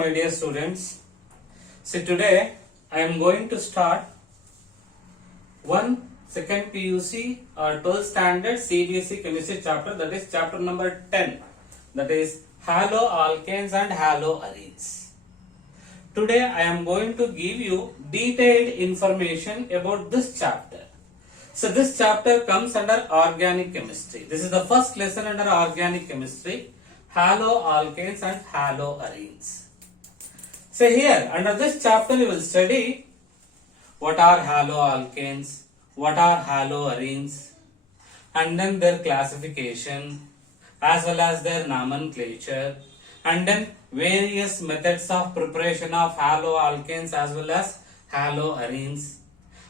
my dear students. So today I am going to start one second PUC or 12th standard CBSE chemistry chapter, that is chapter number 10, that is haloalkanes and haloarenes. Today I am going to give you detailed information about this chapter. So this chapter comes under organic chemistry. This is the first lesson under organic chemistry, haloalkanes and haloarenes. So here under this chapter we will study what are haloalkanes, what are haloarenes, and then their classification as well as their nomenclature, and then various methods of preparation of haloalkanes as well as haloarenes,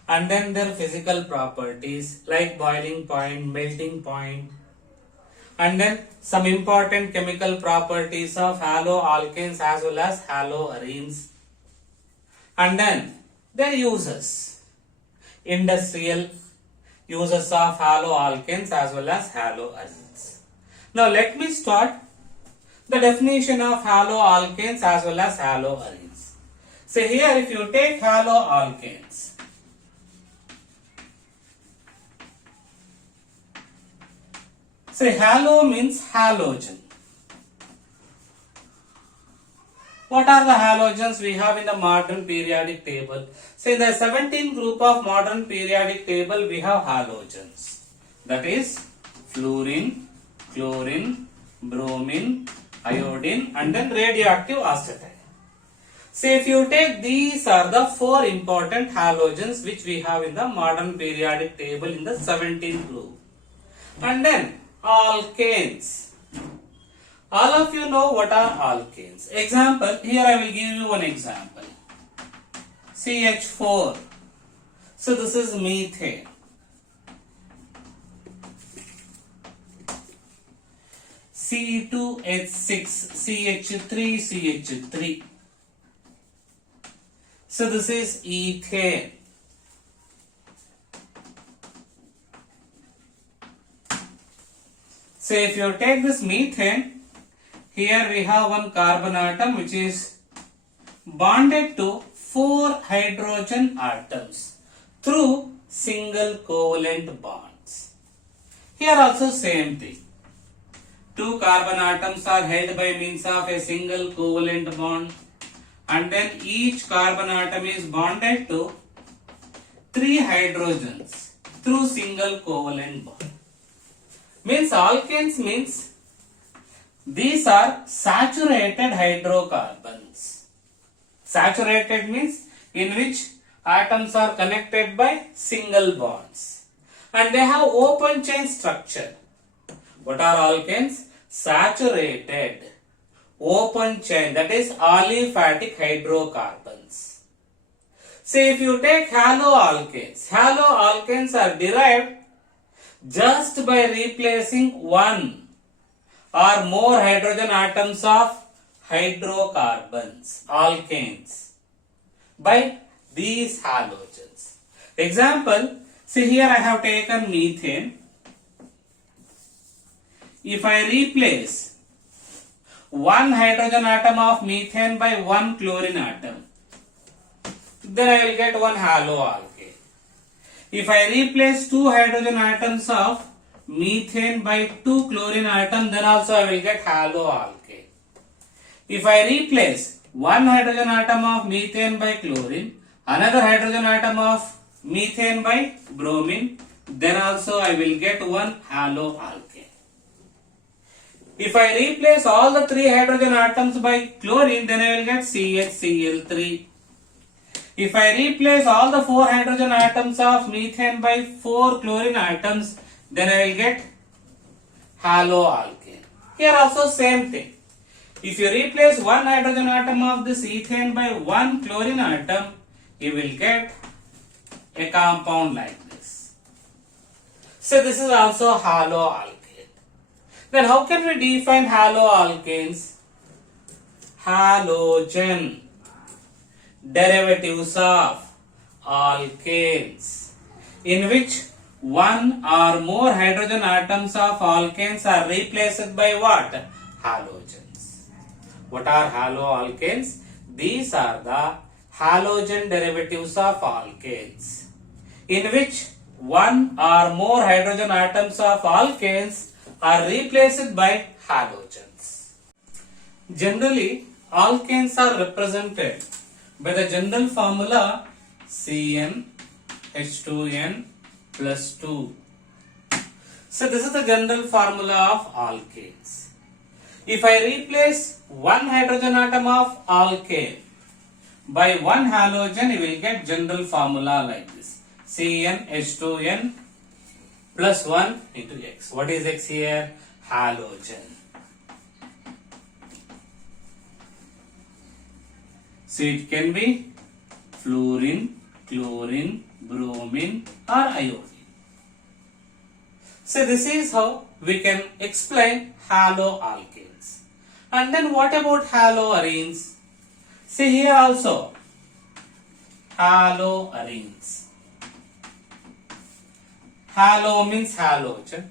and then their physical properties like boiling point, melting point, and then some important chemical properties of haloalkanes as well as haloarenes, and then their uses, industrial uses of haloalkanes as well as haloarenes. Now let me start the definition of haloalkanes as well as haloarenes. So here if you take haloalkanes, say halo means halogen. What are the halogens we have in the modern periodic table? Say in the 17th group of modern periodic table we have halogens. That is fluorine, chlorine, bromine, iodine, and then radioactive acetate. Say if you take, these are the four important halogens which we have in the modern periodic table in the 17th group. And then alkanes. All of you know what are alkanes. Example, here I will give you one example. CH4. So this is methane. C2H6, CH3, CH3. So this is ethane. So if you take this methane, here we have one carbon atom which is bonded to 4 hydrogen atoms through single covalent bonds. Here also same thing. 2 carbon atoms are held by means of a single covalent bond, and then each carbon atom is bonded to 3 hydrogens through single covalent bond. Means alkanes means these are saturated hydrocarbons. Saturated means in which atoms are connected by single bonds and they have open chain structure. What are alkanes? Saturated open chain, that is aliphatic hydrocarbons. See, if you take haloalkanes, haloalkanes are derived just by replacing one or more hydrogen atoms of hydrocarbons, alkanes, by these halogens. Example, see here I have taken methane. If I replace one hydrogen atom of methane by one chlorine atom, then I will get one haloalkane. If I replace 2 hydrogen atoms of methane by 2 chlorine atom, then also I will get haloalkane. If I replace 1 hydrogen atom of methane by chlorine, another hydrogen atom of methane by bromine, then also I will get one haloalkane. If I replace all the 3 hydrogen atoms by chlorine, then I will get CHCl3. If I replace all the 4 hydrogen atoms of methane by 4 chlorine atoms, then I will get haloalkane. Here also same thing. If you replace 1 hydrogen atom of this ethane by 1 chlorine atom, you will get a compound like this. So this is also haloalkane. Then how can we define haloalkanes? Halogen, derivatives of alkanes, in which one or more hydrogen atoms of alkanes are replaced by what? Halogens. What are haloalkanes? These are the halogen derivatives of alkanes, in which one or more hydrogen atoms of alkanes are replaced by halogens. Generally, alkanes are represented by the general formula CnH2n plus 2. So this is the general formula of alkanes. If I replace one hydrogen atom of alkane by one halogen, you will get general formula like this: CnH2n plus 1 into X. What is X here? Halogen. So it can be fluorine, chlorine, bromine or iodine. So this is how we can explain haloalkanes. And then what about haloarenes? See here also haloarenes. Halo means halogen.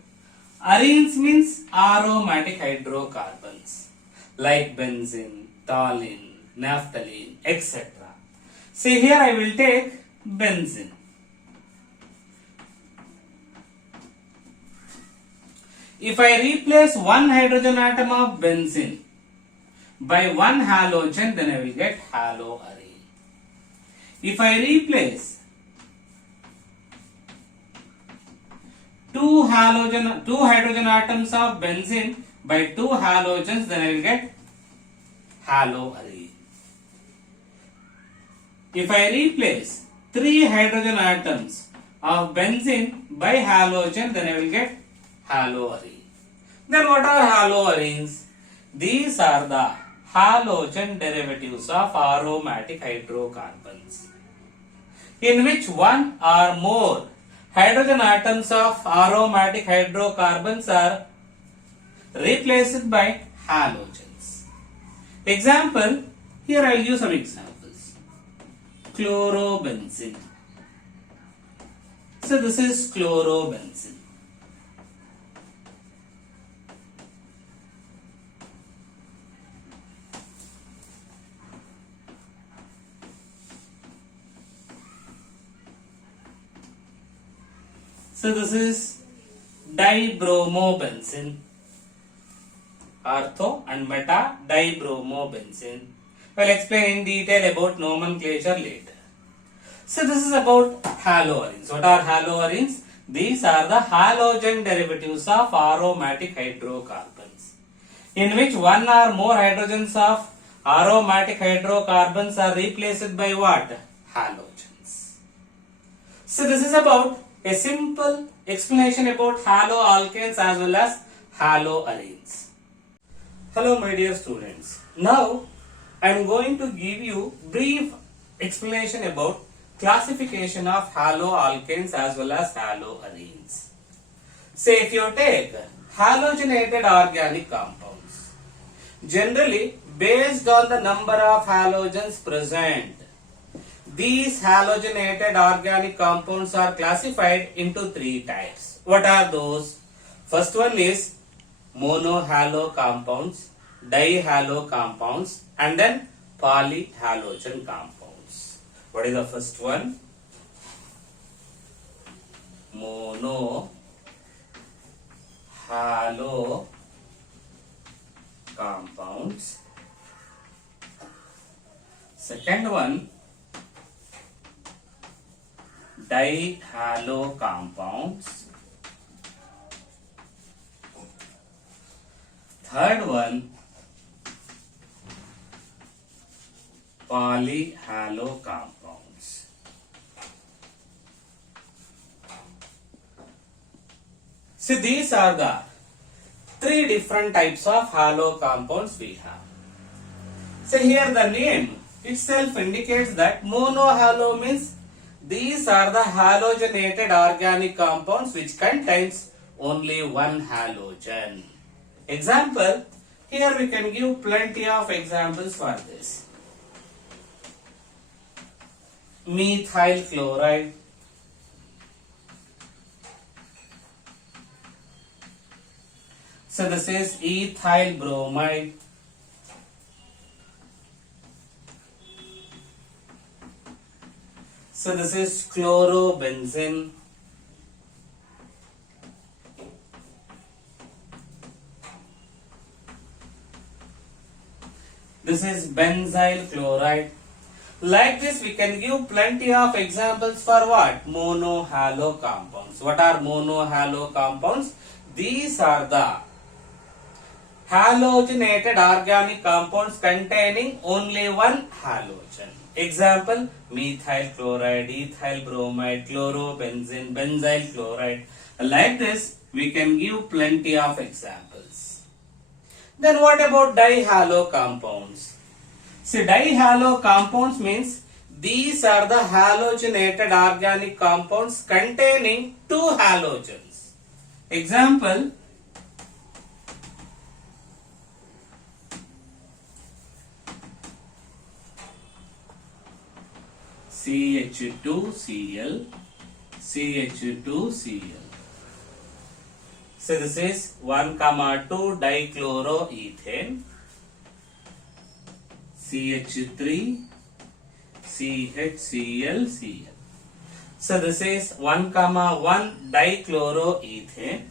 Arenes means aromatic hydrocarbons like benzene, toluene, naphthalene, etc. See here I will take benzene. If I replace one hydrogen atom of benzene by one halogen, then I will get haloarene. If I replace two hydrogen atoms of benzene by two halogens, then I will get haloarene. If I replace three hydrogen atoms of benzene by halogen, then I will get haloarene. Then what are haloarenes? These are the halogen derivatives of aromatic hydrocarbons, in which one or more hydrogen atoms of aromatic hydrocarbons are replaced by halogens. Example, here I will use some examples. Chlorobenzene. So this is chlorobenzene. So this is dibromobenzene, ortho and meta dibromobenzene. We'll explain in detail about nomenclature later. So this is about haloarenes. What are haloarenes? These are the halogen derivatives of aromatic hydrocarbons, in which one or more hydrogens of aromatic hydrocarbons are replaced by what? Halogens. So this is about a simple explanation about haloalkanes as well as haloarenes. Hello my dear students. Now I am going to give you brief explanation about classification of haloalkanes as well as haloarenes. Say if you take halogenated organic compounds, generally based on the number of halogens present, these halogenated organic compounds are classified into three types. What are those? First one is monohalo compounds, dihalo compounds, and then polyhalogen compounds. What is the first one? Monohalo compounds. Second one, dihalo compounds. Third one, polyhalo compounds. So these are the three different types of halo compounds we have. So here the name itself indicates that monohalo means these are the halogenated organic compounds which contains only one halogen. Example, here we can give plenty of examples for this. Methyl chloride, so this is ethyl bromide, So this is chlorobenzene. This is benzyl chloride. Like this, we can give plenty of examples for what? Monohalo compounds. What are monohalo compounds? These are the halogenated organic compounds containing only one halogen. Example, methyl chloride, ethyl bromide, chlorobenzene, benzyl chloride. Like this, we can give plenty of examples. Then what about dihalo compounds? See, dihalo compounds means these are the halogenated organic compounds containing two halogens. Example, CH2Cl, CH2Cl. So this is 1,2 dichloroethane, CH3, CHCl, Cl. So this is 1,1 dichloroethane.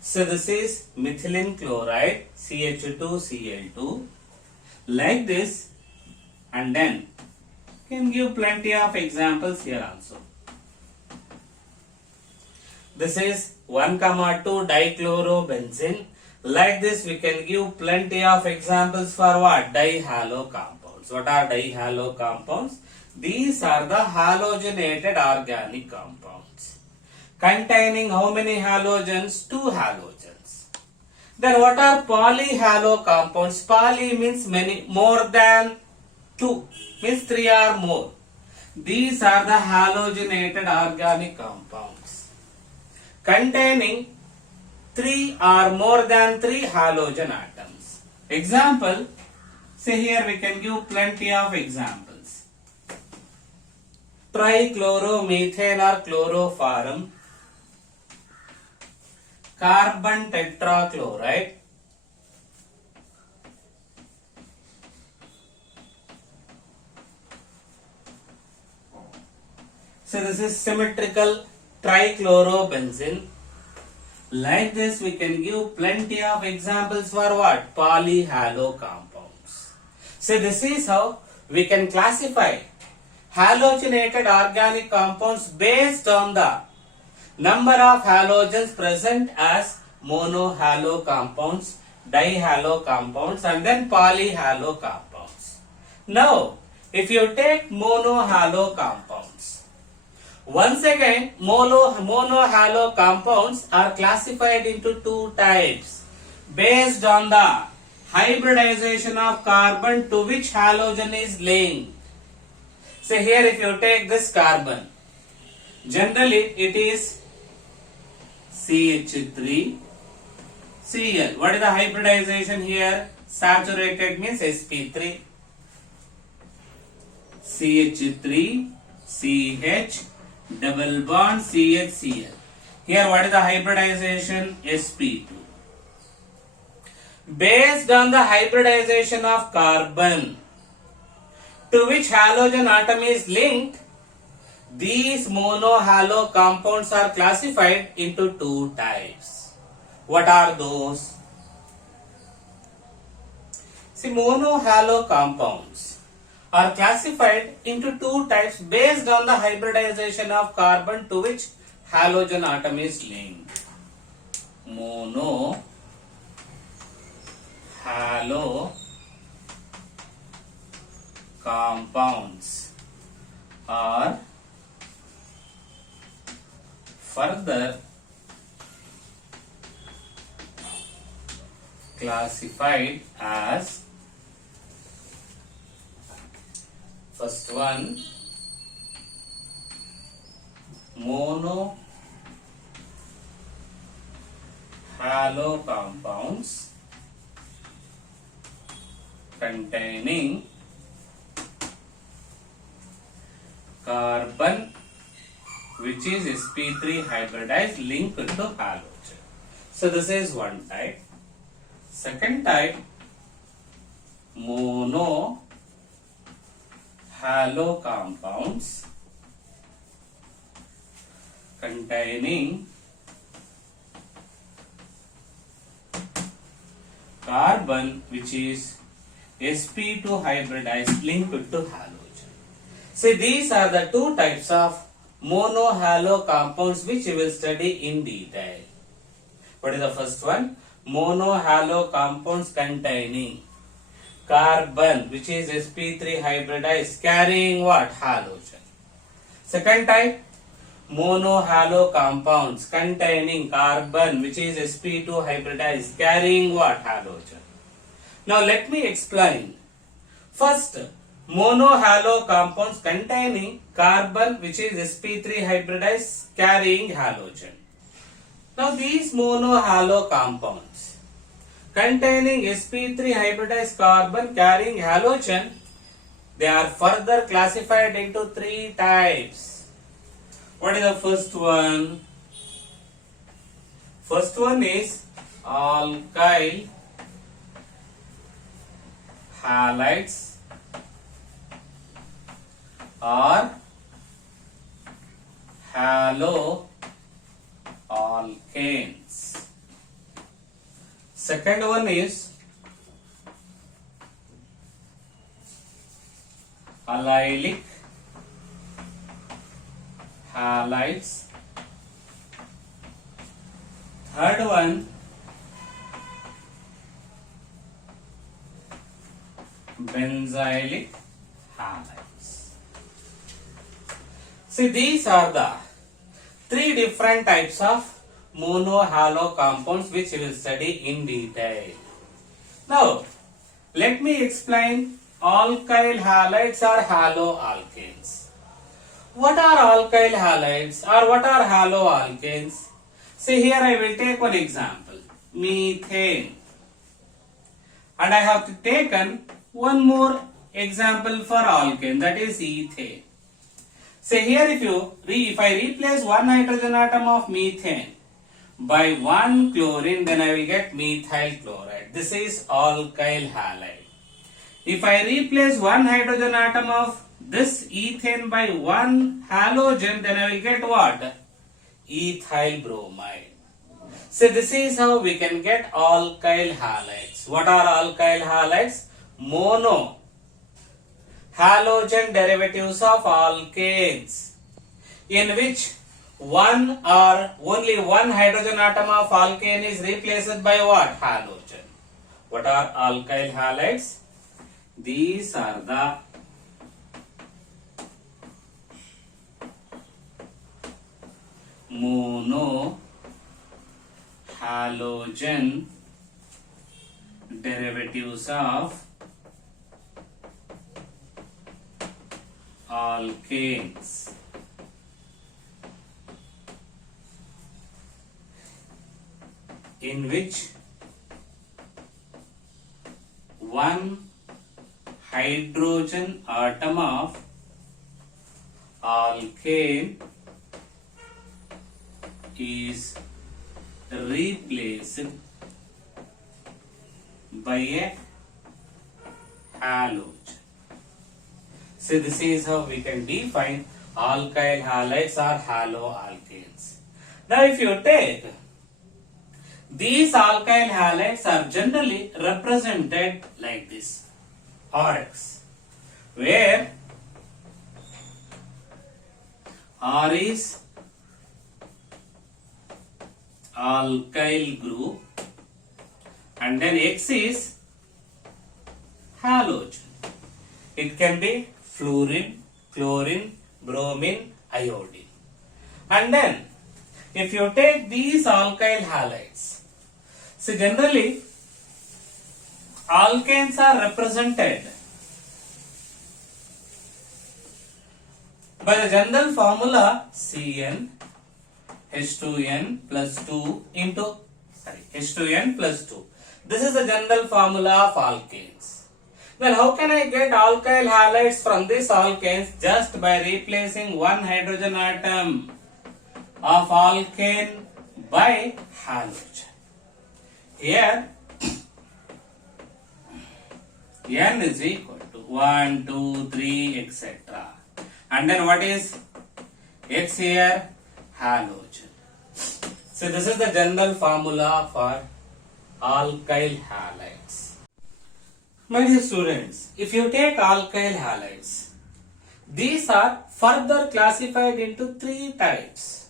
So this is methylene chloride, CH2Cl2. Like this, and then can give plenty of examples here also. This is 1,2 dichlorobenzene. Like this, we can give plenty of examples for what? Dihalo compounds. What are dihalo compounds? These are the halogenated organic compounds containing how many halogens? Two halogens. Then what are polyhalo compounds? Poly means many, more than two, means three or more. These are the halogenated organic compounds containing three or more than three halogen atoms. Example, say here we can give plenty of examples. Trichloromethane or chloroform, carbon tetrachloride, so this is symmetrical trichlorobenzene. Like this, we can give plenty of examples for what? Polyhalo compounds. So this is how we can classify halogenated organic compounds based on the number of halogens present as monohalo compounds, dihalo compounds, and then polyhalo compounds. Now, if you take monohalo compounds, once again, monohalo compounds are classified into two types based on the hybridization of carbon to which halogen is linked. So here if you take this carbon, generally it is CH3Cl. What is the hybridization here? Saturated means sp3. CH3CH double bond CHCl. Here what is the hybridization? sp2. Based on the hybridization of carbon to which halogen atom is linked, these monohalo compounds are classified into two types. What are those? See, monohalo compounds are classified into two types based on the hybridization of carbon to which halogen atom is linked. Monohalo compounds are further classified as, first one, monohalo compounds containing carbon which is sp3 hybridized linked to halogen. So this is one type. Second type, monohalo halo compounds containing carbon which is sp2 hybridized linked to halogen. See, these are the two types of mono-halo compounds which we will study in detail. What is the first one? Mono-halo compounds containing carbon which is sp3 hybridized carrying what? Halogen. Second type, mono-halo compounds containing carbon which is sp2 hybridized carrying what? Halogen. Now let me explain. First, mono-halo compounds containing carbon which is sp3 hybridized carrying halogen. Now these mono-halo compounds containing sp3 hybridized carbon carrying halogen, they are further classified into three types. What is the first one? First one is alkyl halides or haloalkanes. Second one is allylic halides. Third one benzylic halides. See, these are the three different types of mono-halo compounds which we will study in detail. Now, let me explain alkyl halides or haloalkanes. What are alkyl halides or what are haloalkanes? See, here I will take one example, methane, and I have taken one more example for alkane, that is ethane. Say here, if I replace one hydrogen atom of methane by one chlorine, then I will get methyl chloride. This is alkyl halide. If I replace one hydrogen atom of this ethane by one halogen, then I will get what? Ethyl bromide. So this is how we can get alkyl halides. What are alkyl halides? Mono halogen derivatives of alkanes, in which one or only one hydrogen atom of alkane is replaced by what? Halogen. What are alkyl halides? These are the mono halogen derivatives of alkanes, in which one hydrogen atom of alkane is replaced by a halogen. So this is how we can define alkyl halides or haloalkanes. Now if you take these alkyl halides are generally represented like this, RX, where R is alkyl group and then X is halogen. It can be fluorine, chlorine, bromine, iodine. And then if you take these alkyl halides, so generally alkanes are represented by the general formula Cn H2n plus 2 into H2n plus 2. This is the general formula of alkanes. Then how can I get alkyl halides from these alkanes? Just by replacing one hydrogen atom of alkane by halogen. Here N is equal to 1, 2, 3, etc. And then what is X here? Halogen. So this is the general formula for alkyl halides. My dear students, if you take alkyl halides, these are further classified into three types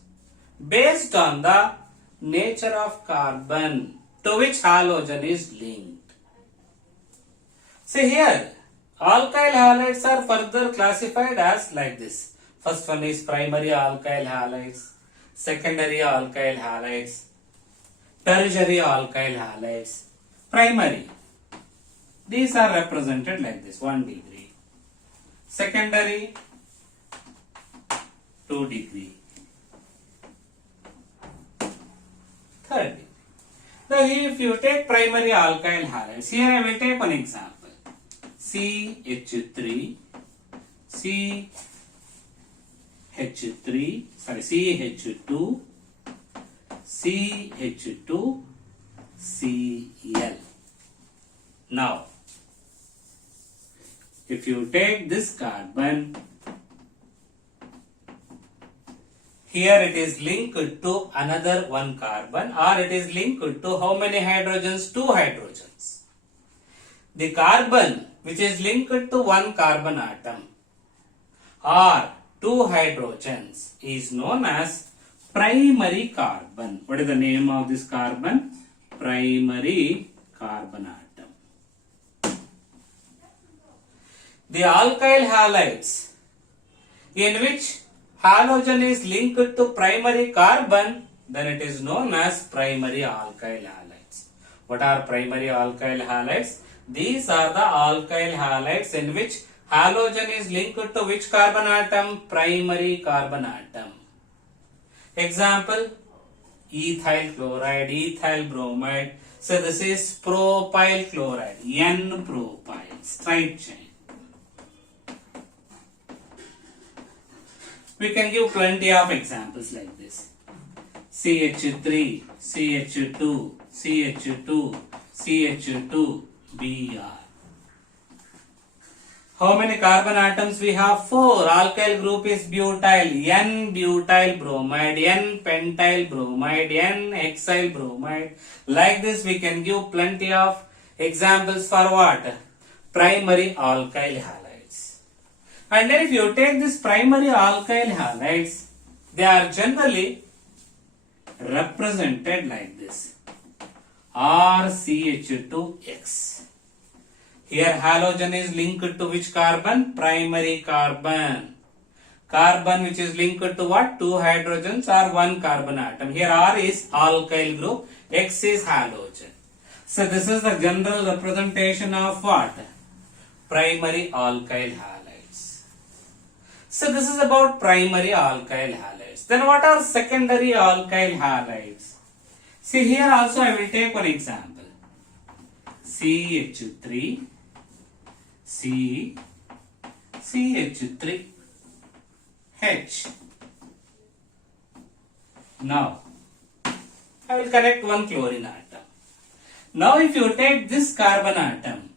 based on the nature of carbon to which halogen is linked. See here, alkyl halides are further classified as like this. First one is primary alkyl halides, secondary alkyl halides, tertiary alkyl halides. Primary, these are represented like this, 1 degree. Secondary, 2 degree. Third degree. Now if you take primary alkyl halides, here I will take one example. CH3, CH2, CH2, Cl. Now, if you take this carbon, here it is linked to another one carbon, or it is linked to how many hydrogens? 2 hydrogens. The carbon which is linked to one carbon atom or 2 hydrogens is known as primary carbon. What is the name of this carbon? Primary carbon atom. The alkyl halides in which halogen is linked to primary carbon, then it is known as primary alkyl halides. What are primary alkyl halides? These are the alkyl halides in which halogen is linked to which carbon atom? Primary carbon atom. Example, ethyl chloride, ethyl bromide. So this is propyl chloride, N-propyl, straight chain. We can give plenty of examples like this. CH3, CH2, CH2, CH2, Br. How many carbon atoms we have? 4. Alkyl group is butyl, N-butyl bromide, N-pentyl bromide, N-hexyl bromide. Like this we can give plenty of examples for what? Primary alkyl halides. And then if you take this primary alkyl halides, they are generally represented like this. RCH2X. Here halogen is linked to which carbon? Primary carbon. Carbon which is linked to what? 2 hydrogens or 1 carbon atom. Here R is alkyl group, X is halogen. So this is the general representation of what? Primary alkyl halides. So this is about primary alkyl halides. Then what are secondary alkyl halides? See here also I will take one example. CH3, CH3H. Now, I will connect one chlorine atom. Now if you take this carbon atom,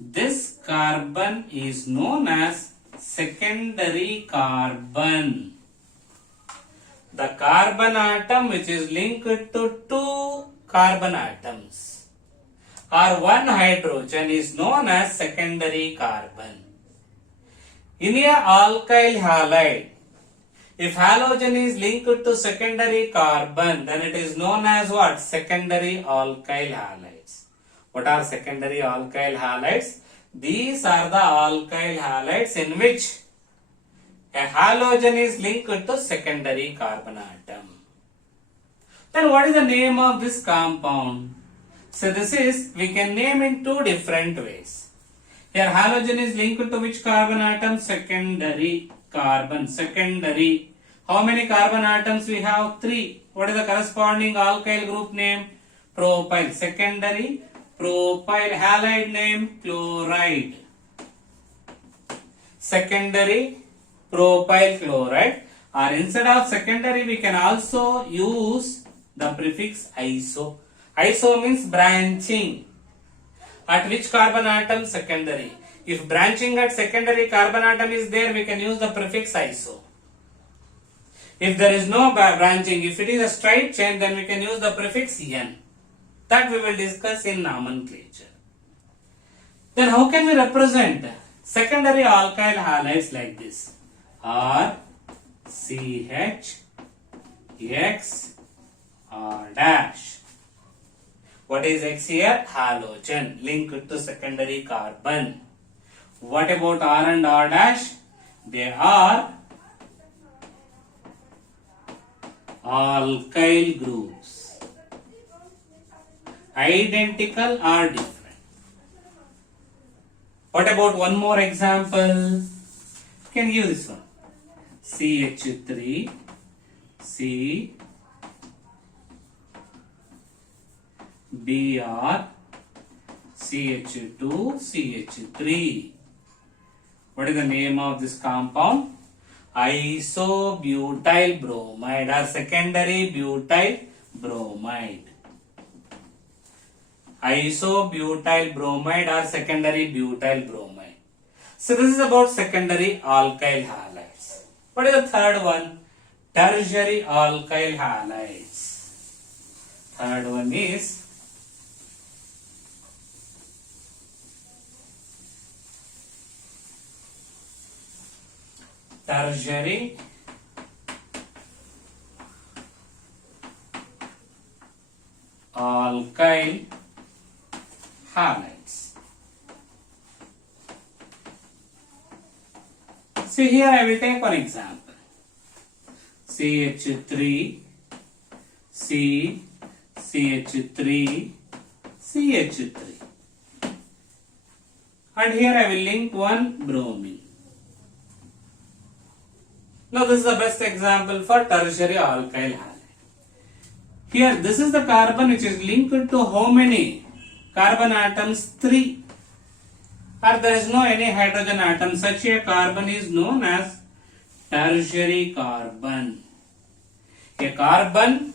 this carbon is known as secondary carbon. The carbon atom which is linked to 2 carbon atoms or 1 hydrogen is known as secondary carbon. In a alkyl halide, if halogen is linked to secondary carbon, then it is known as what? Secondary alkyl halides. What are secondary alkyl halides? These are the alkyl halides in which a halogen is linked to secondary carbon atom. Then what is the name of this compound? So this is, we can name in 2 different ways. Here halogen is linked to which carbon atom? Secondary carbon. Secondary. How many carbon atoms we have? 3. What is the corresponding alkyl group name? Propyl. Secondary propyl. Halide name? Chloride. Secondary propyl chloride. Or instead of secondary we can also use the prefix iso. Iso means branching. At which carbon atom? Secondary. If branching at secondary carbon atom is there, we can use the prefix iso. If there is no branching, if it is a straight chain, then we can use the prefix n. That we will discuss in nomenclature. Then how can we represent secondary alkyl halides like this? R, CH, X, R dash. What is X here? Halogen linked to secondary carbon. What about R and R dash? They are alkyl groups. Identical or different. What about one more example? You can use this one. CH3, C, Br, CH2, CH3. What is the name of this compound? Isobutyl bromide or secondary butyl bromide. Isobutyl bromide or secondary butyl bromide. So this is about secondary alkyl halides. What is the third one? Tertiary alkyl halides. Third one is tertiary alkyl halides. See here I will take one example. CH3, C, CH3, CH3. And here I will link one bromine. Now this is the best example for tertiary alkyl halide. Here this is the carbon which is linked to how many carbon atoms? 3. Or there is no any hydrogen atom. Such a carbon is known as tertiary carbon. A carbon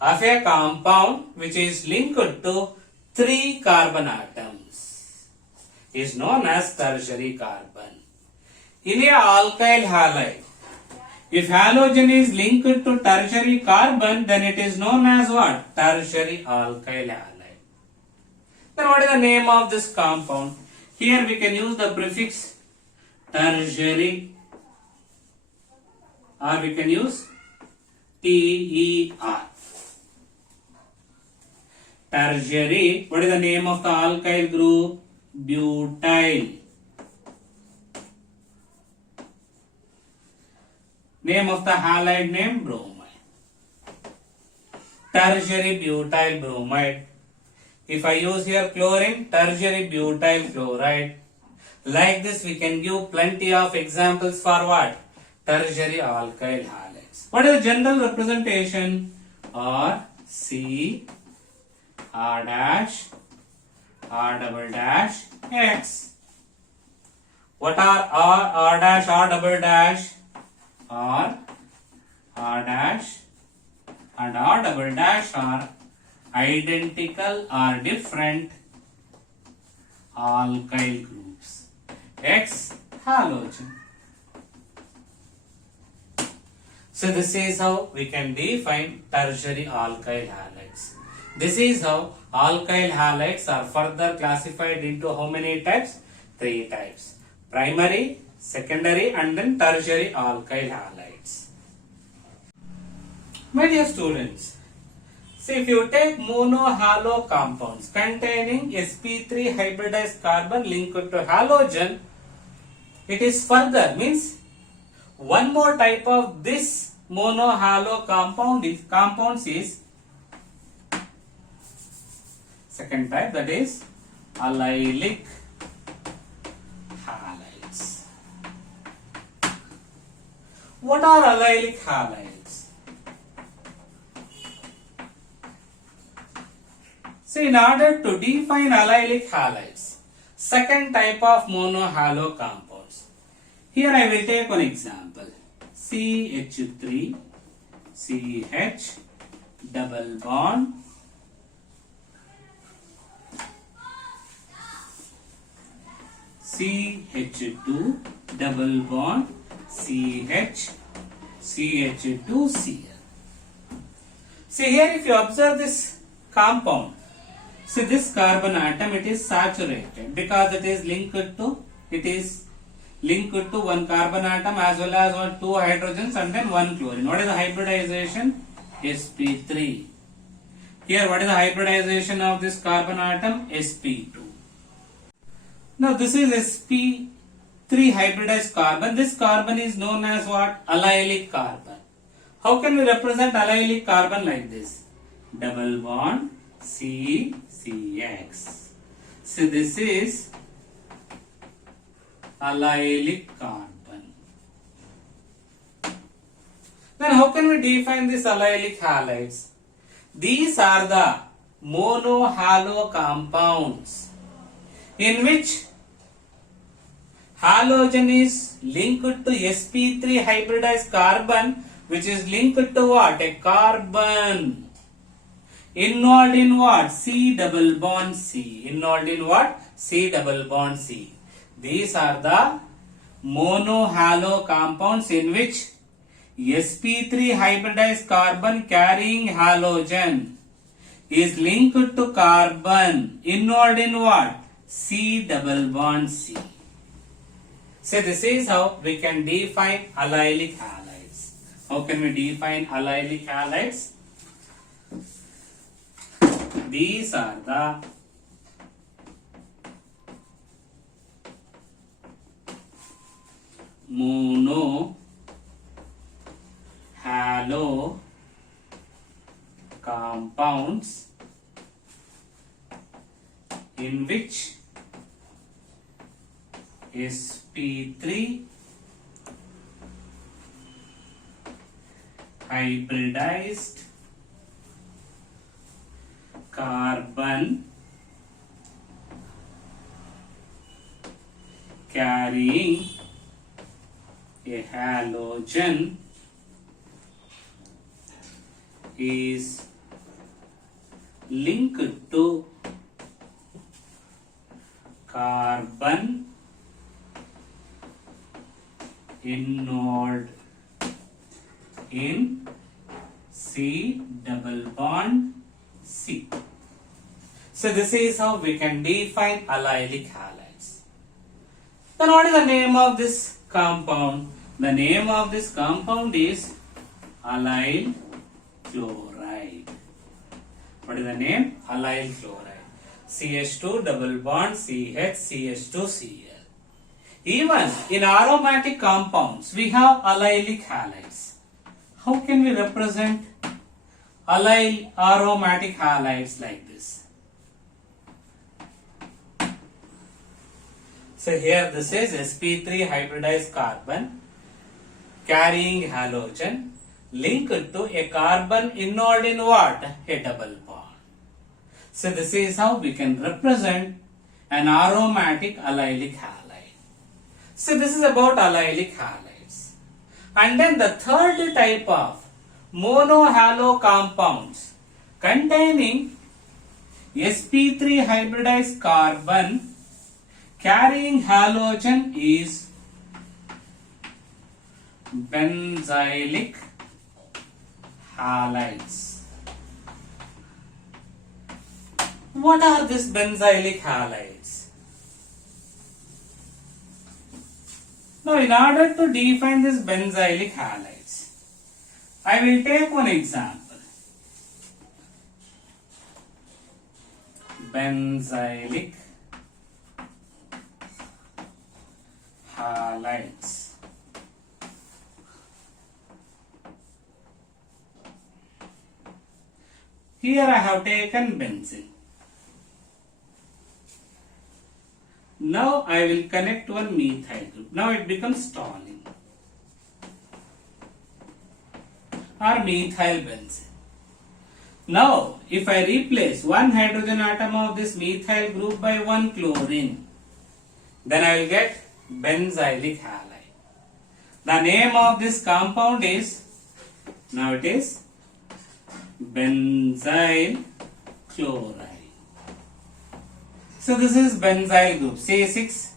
of a compound which is linked to 3 carbon atoms is known as tertiary carbon. In a alkyl halide, if halogen is linked to tertiary carbon, then it is known as what? Tertiary alkyl halide. Then what is the name of this compound? Here we can use the prefix tertiary or we can use TER. Tertiary. What is the name of the alkyl group? Butyl. Name of the halide name? Bromide. Tertiary butyl bromide. If I use here chlorine, tertiary butyl chloride. Like this we can give plenty of examples for what? Tertiary alkyl halides. What is the general representation? R, C, R dash, R double dash, X. What are R dash, R double dash? R dash and R double dash are identical or different alkyl groups. X halogen. So this is how we can define tertiary alkyl halides. This is how alkyl halides are further classified into how many types? 3 types. Primary, secondary and then tertiary alkyl halides. My dear students, see if you take mono-halo compounds containing sp3 hybridized carbon linked to halogen, it is further means one more type of this mono-halo compounds is second type, that is allylic halides. What are allylic halides? So in order to define allylic halides, second type of mono-halo compounds. Here I will take one example. CH3, CH, double bond, CH2 double bond CH, CH2Cl. See here, if you observe this compound, see this carbon atom, it is saturated because it is linked to one carbon atom as well as two hydrogens and then one chlorine. What is the hybridization? sp3. Here, what is the hybridization of this carbon atom? sp2. Now this is sp3 hybridized carbon. This carbon is known as what? Allylic carbon. How can we represent allylic carbon like this? Double bond CCX. So this is allylic carbon. Then how can we define these allylic halides? These are the mono-halo compounds in which halogen is linked to sp3 hybridized carbon, which is linked to what? A carbon involved in what? C double bond C. Involved in what? C double bond C. These are the mono-halo compounds in which sp3 hybridized carbon carrying halogen is linked to carbon involved in what? C double bond C. So this is how we can define allylic halides. How can we define allylic halides? These are the mono-halo compounds in which sp3 hybridized carbon carrying a halogen is linked to carbon involved in C double bond C. So this is how we can define allylic halides. Then what is the name of this compound? The name of this compound is allyl chloride. What is the name? Allyl chloride. CH2 double bond CH, CH2Cl. Even in aromatic compounds, we have allylic halides. How can we represent allyl aromatic halides like this? So here this is sp3 hybridized carbon carrying halogen linked to a carbon involved in what? A double bond. So this is how we can represent an aromatic allylic halide. So this is about allylic halides. And then the third type of mono-halo compounds containing sp3 hybridized carbon carrying halogen is benzylic halides. What are these benzylic halides? Now, in order to define these benzylic halides, I will take one example. Benzylic halides. Here I have taken benzene. Now I will connect one methyl group. Now it becomes toluene or methyl benzene. Now if I replace one hydrogen atom of this methyl group by one chlorine, then I will get benzylic halide. The name of this compound is, now it is benzyl chloride. So this is benzyl group, C6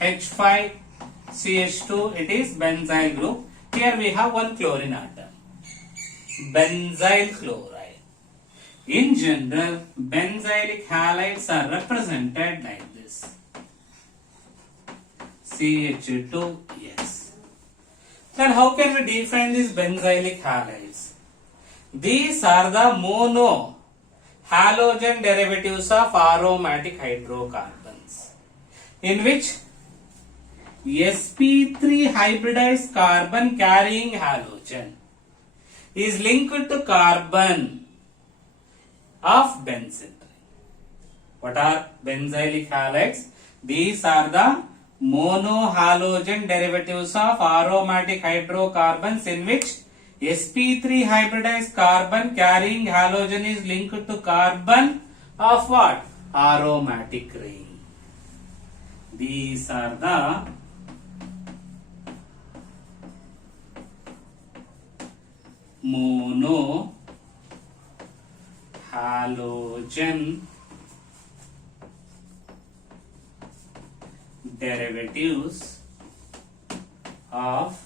H5CH2, it is benzyl group. Here we have one chlorine atom, benzyl chloride. In general, benzylic halides are represented like this: CH2S. Then how can we define these benzylic halides? These are the mono halogen derivatives of aromatic hydrocarbons, in which sp3 hybridized carbon carrying halogen is linked to carbon of benzene. What are benzylic halides? These are the monohalogen derivatives of aromatic hydrocarbons, in which sp3 hybridized carbon carrying halogen is linked to carbon of what? Aromatic ring. These are the monohalogen derivatives of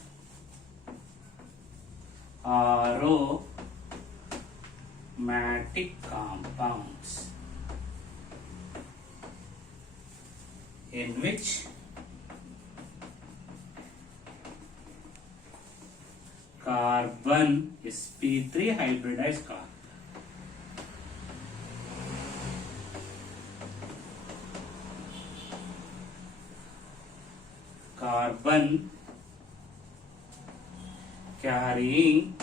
aromatic compounds, in which carbon sp3 hybridized carbon carrying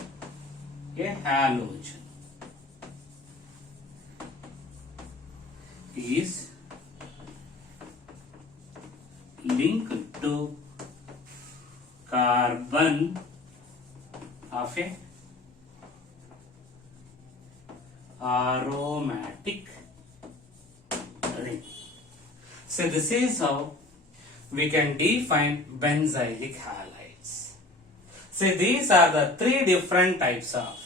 a halogen is linked to carbon of a aromatic ring. So this is how we can define benzylic halides. So these are the three different types of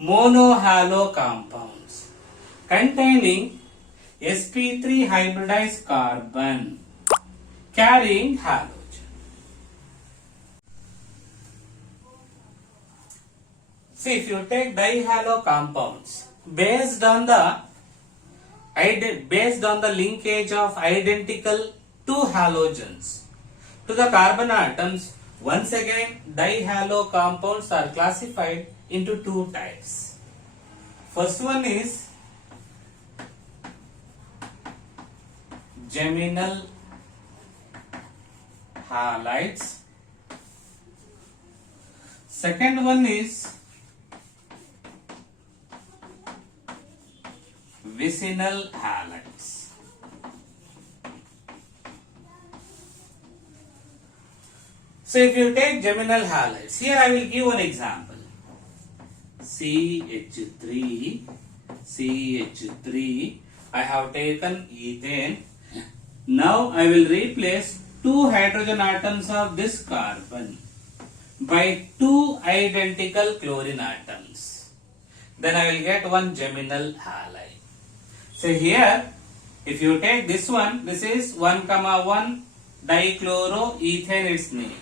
monohalo compounds containing sp3 hybridized carbon carrying halogen. See, if you take dihalo compounds based on the linkage of identical two halogens to the carbon atoms, once again dihalo compounds are classified into two types. First one is geminal halides. Second one is vicinal halides. So if you take geminal halides, here I will give one example. CH3, I have taken ethane. Now I will replace two hydrogen atoms of this carbon by two identical chlorine atoms. Then I will get one geminal halide. So here, if you take this one, this is 1,1 dichloroethane, its name.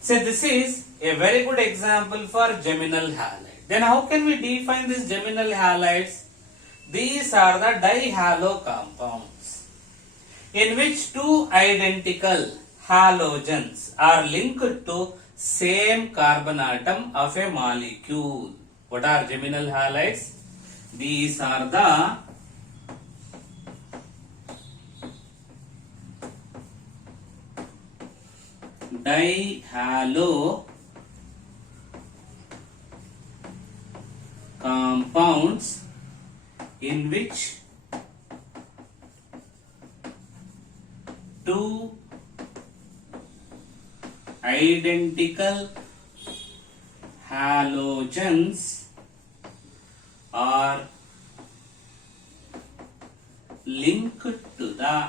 So this is a very good example for geminal halide. Then how can we define these geminal halides? These are the dihalo compounds in which two identical halogens are linked to same carbon atom of a molecule. What are geminal halides? These are the dihalo compounds in which two identical halogens are linked to the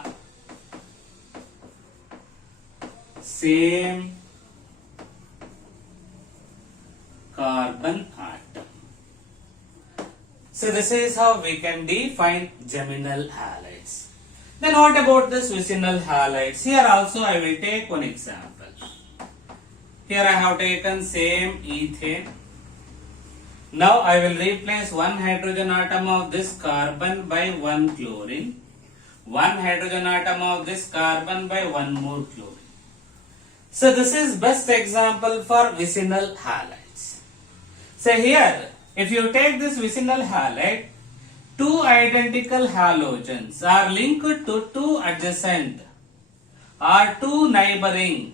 same carbon atom. So this is how we can define geminal halides. Then what about this vicinal halides? Here also I will take one example. Here I have taken same ethane. Now I will replace one hydrogen atom of this carbon by one chlorine. One hydrogen atom of this carbon by one more chlorine. So this is best example for vicinal halides. So here, if you take this vicinal halide, two identical halogens are linked to two adjacent or two neighboring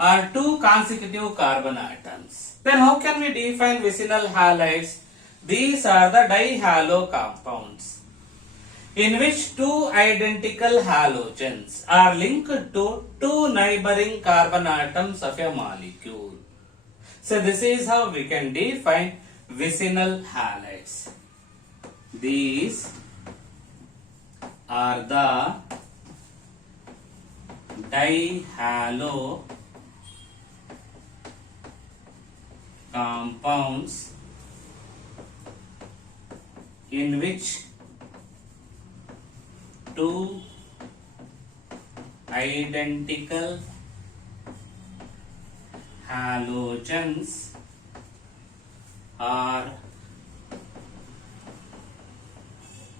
or two consecutive carbon atoms. Then how can we define vicinal halides? These are the dihalo compounds in which two identical halogens are linked to two neighboring carbon atoms of a molecule. So this is how we can define vicinal halides. These are the dihalo compounds in which two identical halogens are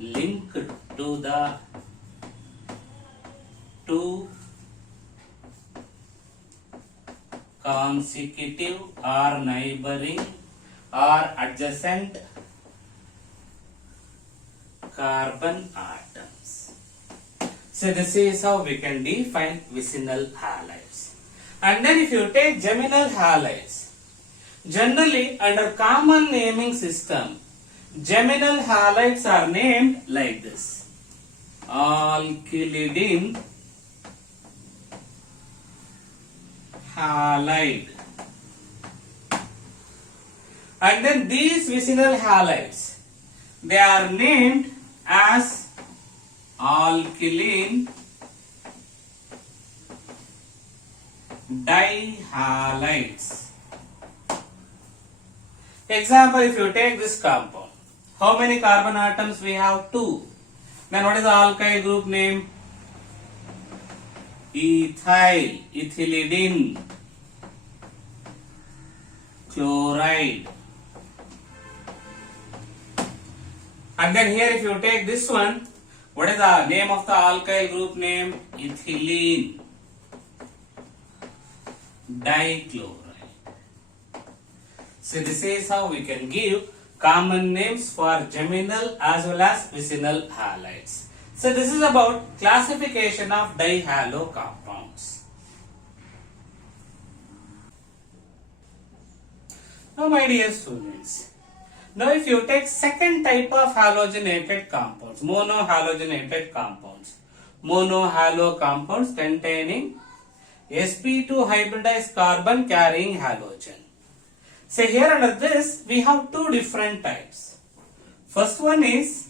linked to the two consecutive or neighboring or adjacent carbon atoms. So this is how we can define vicinal halides. And then if you take geminal halides, generally under common naming system, geminal halides are named like this: alkylidine halide. And then these vicinal halides, they are named as alkylene dihalides. Example, if you take this compound, how many carbon atoms we have? 2. Then what is the alkyl group name? Ethyl, ethylidene chloride. And then here if you take this one, what is the name of the alkyl group name? Ethylene dichloride. So this is how we can give common names for geminal as well as vicinal halides. So this is about classification of dihalo compounds. Now my dear students, now if you take second type of halogenated compounds, monohalogenated compounds, monohalo compounds containing sp2 hybridized carbon carrying halogen. So here under this we have two different types. First one is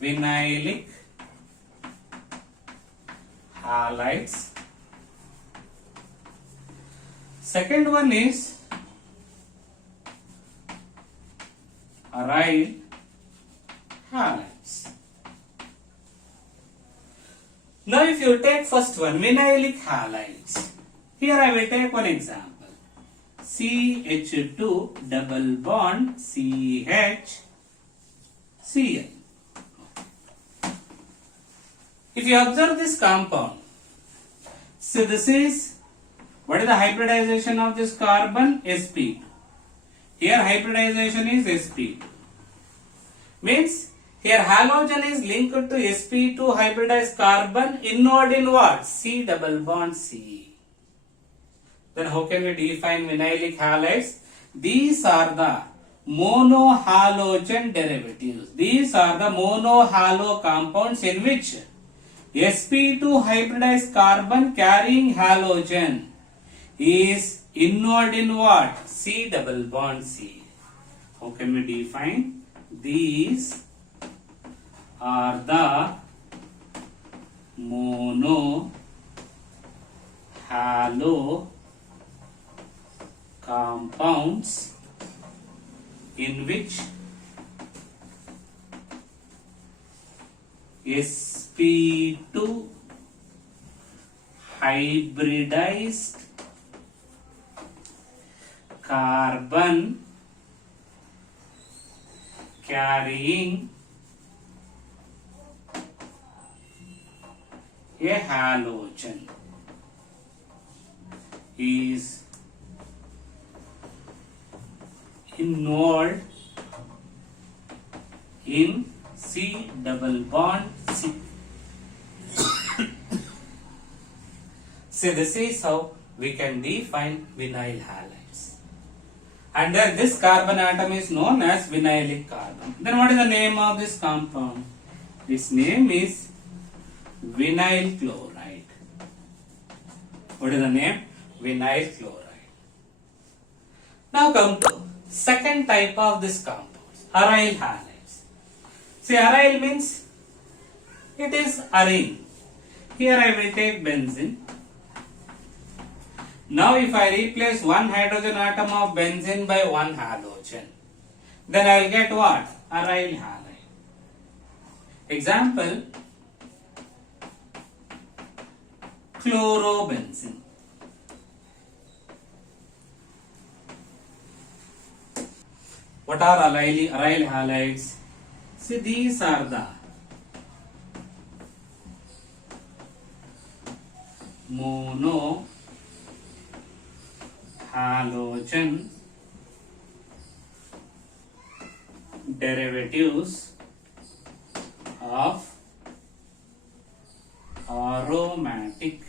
vinylic halides. Second one is aryl halides. Now if you take first one, vinylic halides, here I will take one example. CH2 double bond CH Cl. If you observe this compound, so this is, what is the hybridization of this carbon? sp2. Here hybridization is sp2. Means here halogen is linked to sp2 hybridized carbon inward in what? C double bond Ce. Then how can we define vinylic halides? These are the monohalogen derivatives. These are the monohalo compounds in which sp2 hybridized carbon carrying halogen is inward in what? C double bond C. How can we define? These are the monohalo compounds in which sp2 hybridized carbon carrying a halogen is involved in C double bond C. See, this is how we can define vinyl halides. And then this carbon atom is known as vinylic carbon. Then what is the name of this compound? Its name is vinyl chloride. What is the name? Vinyl chloride. Now come to second type of this compounds, aryl halides. See, aryl means it is arene. Here I will take benzene. Now if I replace one hydrogen atom of benzene by one halogen, then I will get what? Aryl halide. Example, chlorobenzene. What are aryl halides? See, these are the mono halogen derivatives of aromatic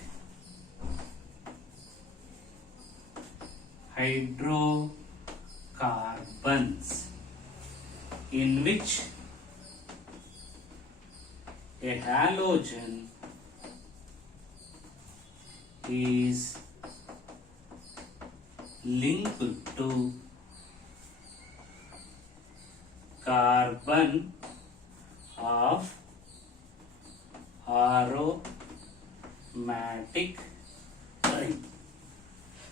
hydrocarbons in which a halogen is linked to carbon of aromatic ring.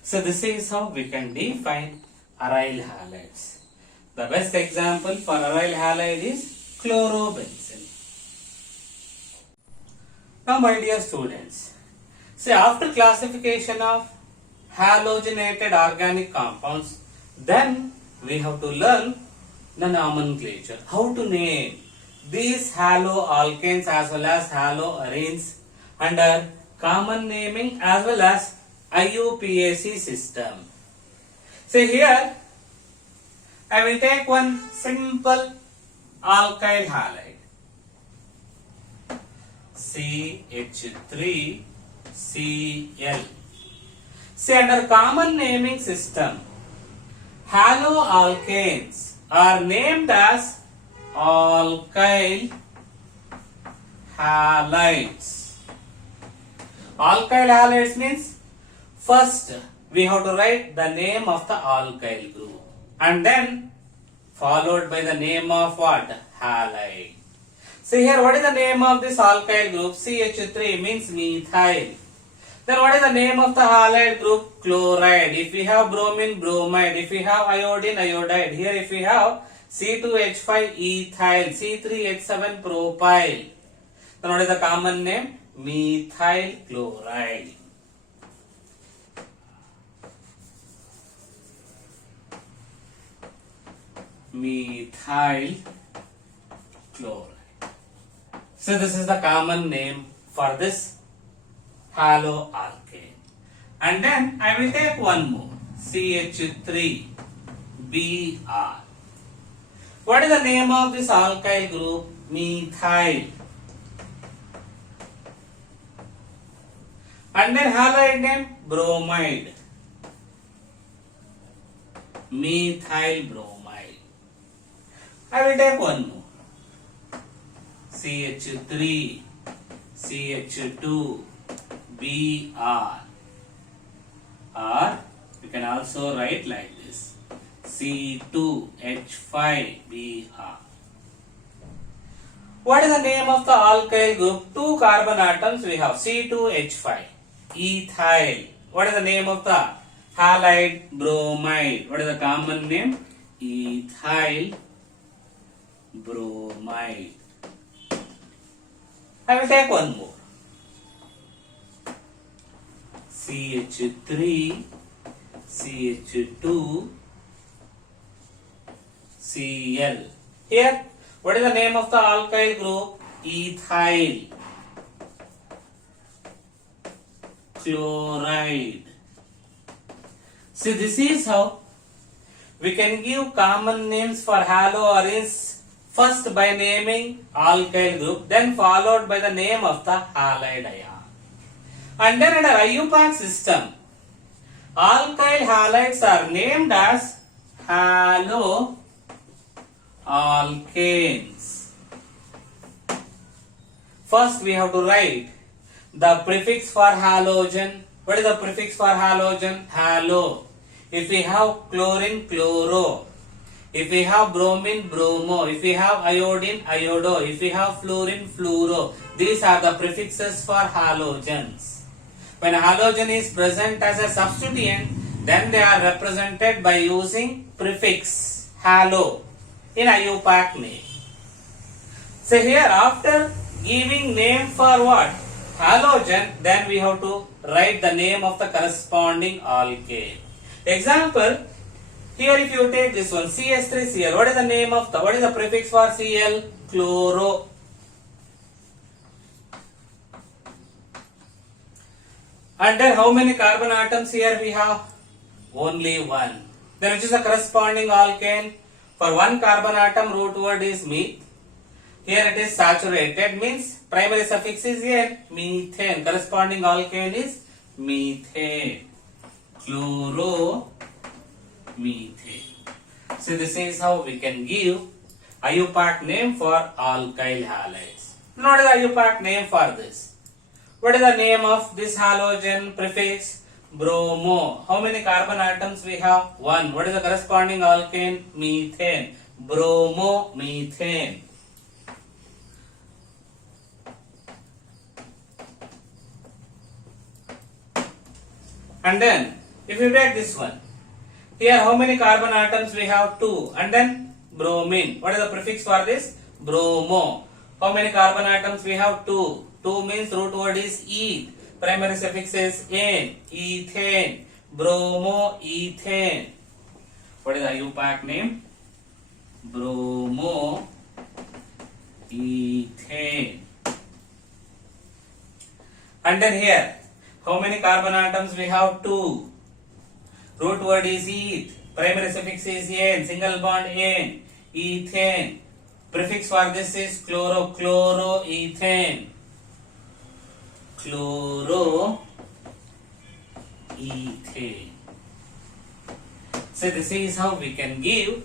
So this is how we can define aryl halides. The best example for aryl halide is chlorobenzene. Now my dear students, see, after classification of halogenated organic compounds, then we have to learn the nomenclature, how to name these haloalkanes as well as haloarenes under common naming as well as IUPAC system. See, here I will take one simple alkyl halide, CH3Cl. See, under common naming system, haloalkanes are named as alkyl halides. Alkyl halides means first we have to write the name of the alkyl group and then followed by the name of what? Halide. See here, what is the name of this alkyl group? CH3 means methyl. Then what is the name of the halide group? Chloride. If we have bromine, bromide. If we have iodine, iodide. Here if we have C2H5 ethyl, C3H7 propyl. Then what is the common name? Methyl chloride. Methyl chloride. So this is the common name for this haloalkane. And then I will take one more, CH3Br. What is the name of this alkyl group? Methyl. And then halide name? Bromide. Methyl bromide. I will take one more, CH3, CH2, Br, or you can also write like this, C2H5Br. What is the name of the alkyl group? Two carbon atoms we have, C2H5, ethyl. What is the name of the halide? Bromide. What is the common name? Ethyl bromide. I will take one more. CH3, CH2, Cl. Here, what is the name of the alkyl group? Ethyl chloride. See, this is how we can give common names for haloarenes first by naming alkyl group, then followed by the name of the halide ion. And then under IUPAC system, alkyl halides are named as haloalkanes. First we have to write the prefix for halogen. What is the prefix for halogen? Halo. If we have chlorine, chloro. If we have bromine, bromo. If we have iodine, iodo. If we have fluorine, fluoro. These are the prefixes for halogens. When halogen is present as a substituent, then they are represented by using prefix halo in IUPAC name. So here after giving name for what? Halogen, then we have to write the name of the corresponding alkane. Example, here if you take this one, CH3Cl, what is the name of what is the prefix for Cl? Chloro. And then how many carbon atoms here we have? Only one. Then which is the corresponding alkane? For one carbon atom, root word is meth. Here it is saturated, means primary suffix is here methane. Corresponding alkane is methane. Chloromethane. So this is how we can give IUPAC name for alkyl halides. What is the IUPAC name for this? What is the name of this halogen prefix? Bromo. How many carbon atoms we have? One. What is the corresponding alkane? Methane. Bromomethane. And then, if you take this one, here how many carbon atoms we have? Two. And then bromine. What is the prefix for this? Bromo. How many carbon atoms we have? Two. 2 means root word is eth. Primary suffix is ane. Ethane. Bromoethane. What is the IUPAC name? Bromoethane. And then here, how many carbon atoms we have? 2. Root word is eth. Primary suffix is ane. Single bond ane. Ethane. Prefix for this is chloroethane. Chloroethane. So this is how we can give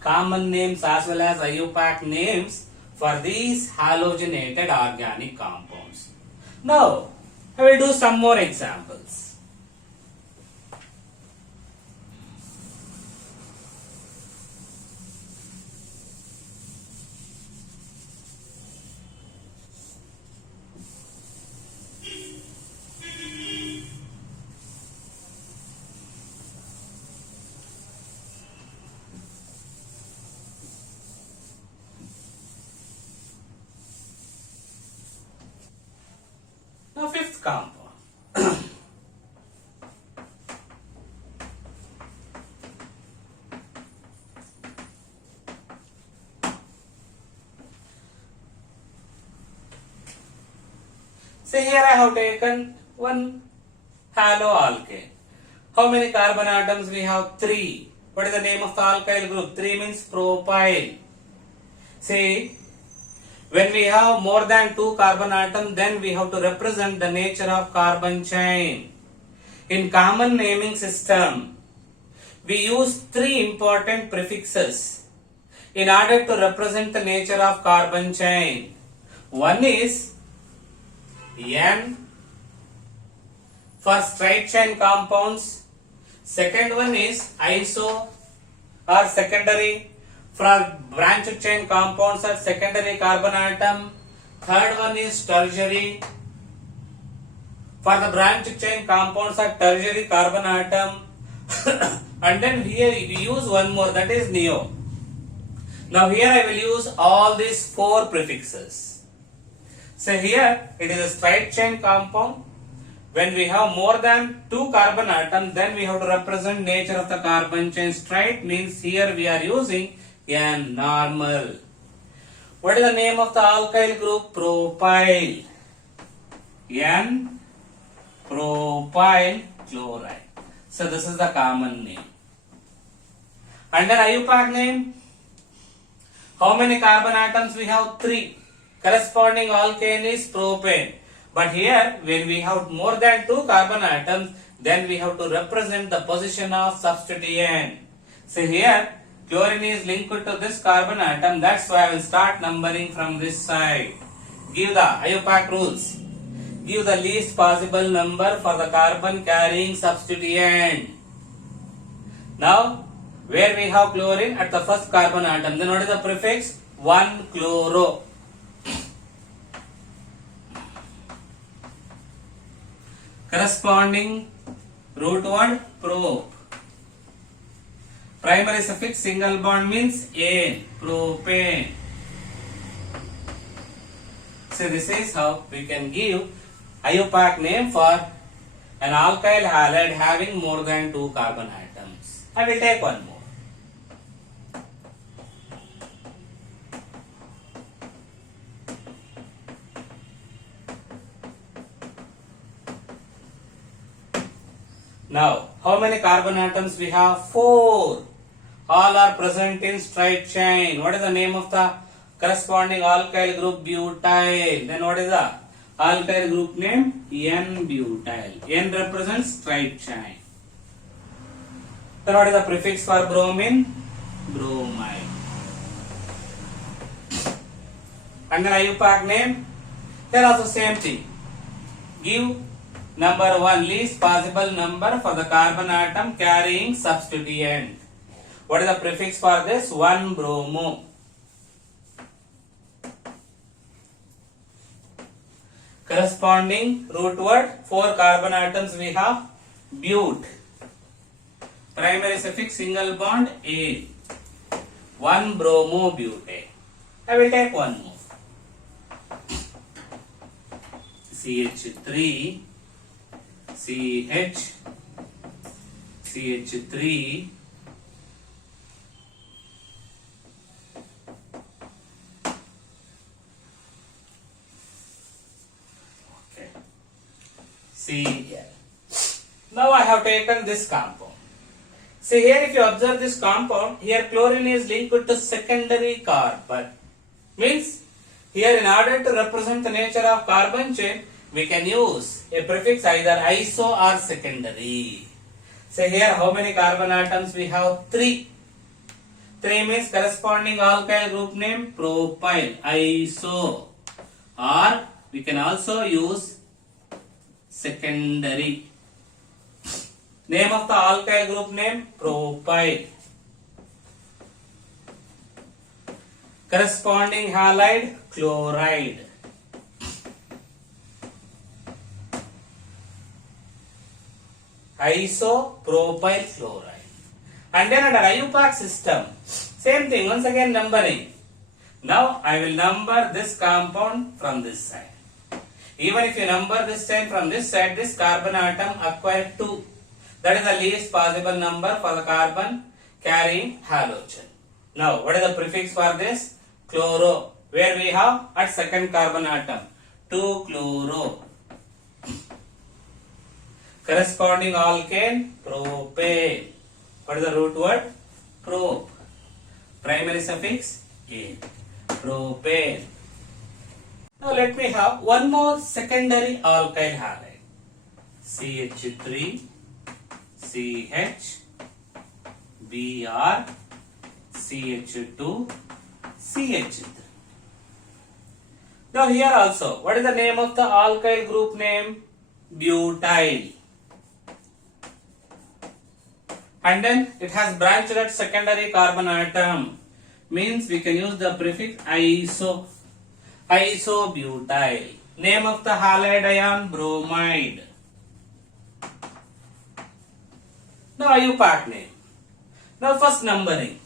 common names as well as IUPAC names for these halogenated organic compounds. Now, I will do some more examples. Now, fifth compound. So here I have taken one haloalkane. How many carbon atoms we have? 3. What is the name of the alkyl group? 3 means propyl. See, when we have more than 2 carbon atoms, then we have to represent the nature of carbon chain. In common naming system, we use 3 important prefixes in order to represent the nature of carbon chain. One is N for straight chain compounds. Second one is iso or secondary. For branched chain compounds are secondary carbon atom. Third one is tertiary. For the branched chain compounds are tertiary carbon atom. And then here we use one more, that is neo. Now here I will use all these 4 prefixes. So here it is a straight chain compound. When we have more than 2 carbon atoms, then we have to represent nature of the carbon chain. Straight means here we are using a normal. What is the name of the alkyl group? Propyl. N propyl chloride. So this is the common name. Under IUPAC name, how many carbon atoms we have? 3. Corresponding alkane is propane. But here, when we have more than 2 carbon atoms, then we have to represent the position of substituent. So here, chlorine is linked to this carbon atom. That's why I will start numbering from this side. Give the IUPAC rules. Give the least possible number for the carbon carrying substituent. Now, where we have chlorine at the first carbon atom, then what is the prefix? 1-chloro. Corresponding root word prop. Primary suffix single bond means ane, propane. So this is how we can give IUPAC name for an alkyl halide having more than 2 carbon atoms. I will take one more. Now, how many carbon atoms we have? 4. All are present in straight chain. What is the name of the corresponding alkyl group? Butyl. Then what is the alkyl group name? N-butyl. N represents straight chain. Then what is the prefix for bromine? Bromide. Under IUPAC name, here also same thing. Give number 1, least possible number for the carbon atom carrying substituent. What is the prefix for this? 1-bromo. Corresponding root word, 4 carbon atoms we have. But. Primary suffix single bond A. 1-bromo-butane. I will take one more. CH3 CH CH3 okay. Cl. Now I have taken this compound. See here, if you observe this compound, here chlorine is linked to secondary carbon. Means here in order to represent the nature of carbon chain, we can use a prefix either iso or secondary. So here how many carbon atoms we have? 3. 3 means corresponding alkyl group name propyl, iso, or we can also use secondary. Name of the alkyl group name? Propyl. Corresponding halide? Chloride. Isopropyl chloride. And then under IUPAC system, same thing, once again numbering. Now I will number this compound from this side. Even if you number this time from this side, this carbon atom acquired 2. That is the least possible number for the carbon carrying halogen. Now what is the prefix for this? Chloro. Where we have at second carbon atom? 2-chloro. Corresponding alkane? Propane. What is the root word? Prop. Primary suffix? A. Propane. Now let me have one more secondary alkyl halide. CH3 CH Br CH2 CH3. Now here also, what is the name of the alkyl group name? Butyl. And then it has branched at secondary carbon atom. Means we can use the prefix iso. Isobutyl. Name of the halide ion? Bromide. Now IUPAC name. Now first numbering.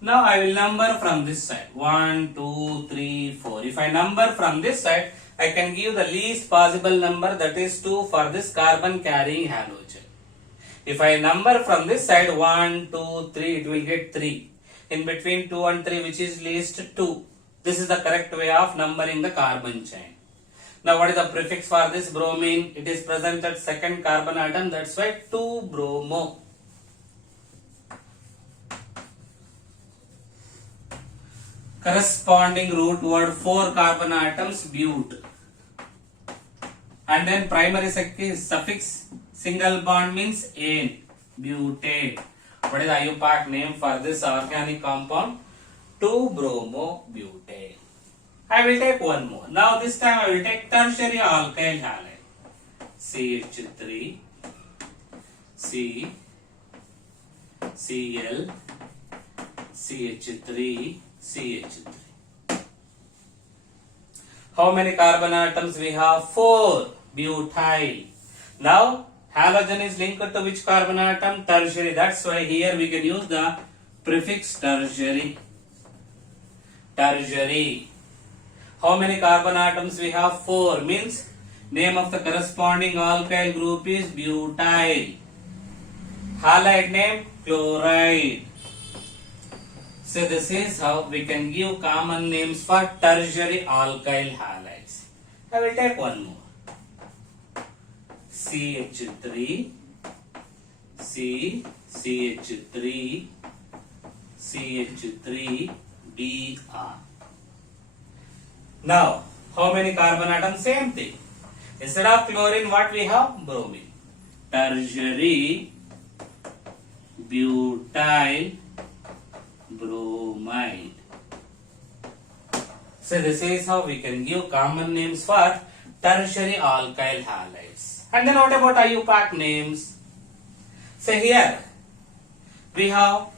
Now I will number from this side. 1, 2, 3, 4. If I number from this side, I can give the least possible number, that is 2, for this carbon carrying halogen. If I number from this side 1, 2, 3, it will get 3. In between 2 and 3, which is least 2. This is the correct way of numbering the carbon chain. Now what is the prefix for this bromine? It is present at second carbon atom, that's why 2-bromo. Corresponding root word 4 carbon atoms, but. And then primary suffix single bond means ane, butane. What is the IUPAC name for this organic compound? 2-bromo-butane. I will take one more. Now this time I will take tertiary alkyl halide. CH3, C, Cl, CH3, CH3. How many carbon atoms we have? 4. Butyl. Now halogen is linked to which carbon atom? Tertiary. That's why here we can use the prefix tertiary. Tertiary. How many carbon atoms we have? 4. Means name of the corresponding alkyl group is butyl. Halide name chloride. So this is how we can give common names for tertiary alkyl halides. I will take one more. CH3, C, CH3, CH3, Br. Now, how many carbon atoms? Same thing. Instead of chlorine, what we have? Bromine. Tertiary butyl bromide. So this is how we can give common names for tertiary alkyl halides. And then what about IUPAC names? So here we have,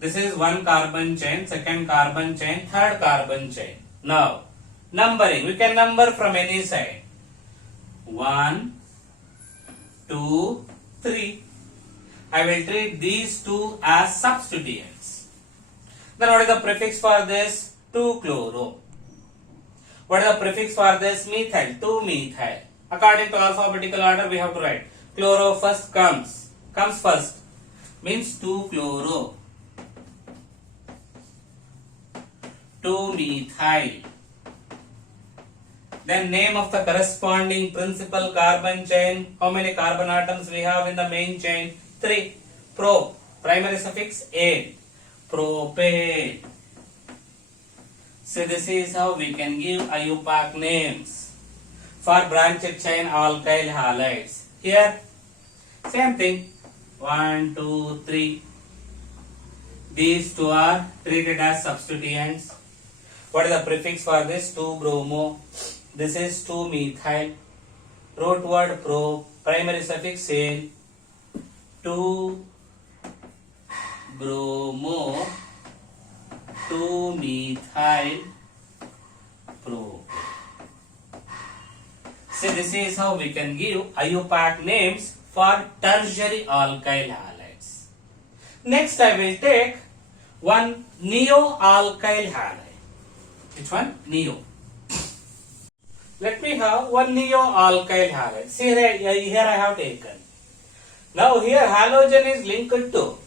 this is one carbon chain, second carbon chain, third carbon chain. Now numbering, we can number from any side. 1, 2, 3. I will treat these two as substituents. Then what is the prefix for this? 2-chloro. What is the prefix for this? Methyl. 2-methyl. According to alphabetical order, we have to write. Chloro first comes first. Means 2-chloro. 2-methyl. Then name of the corresponding principal carbon chain. How many carbon atoms we have in the main chain? 3. Pro. Primary suffix ane. Propane. So this is how we can give IUPAC names for branched chain alkyl halides. Here, same thing. 1, 2, 3. These two are treated as substituents. What is the prefix for this? 2-bromo. This is 2-methyl. Root word pro. Primary suffix ane. 2-bromo. 2-methyl pro. So this is how we can give IUPAC names for tertiary alkyl halides. Next I will take one neo-alkyl halide. Which one? Neo. Let me have one neo-alkyl halide. See here I have taken. Now here halogen is linked to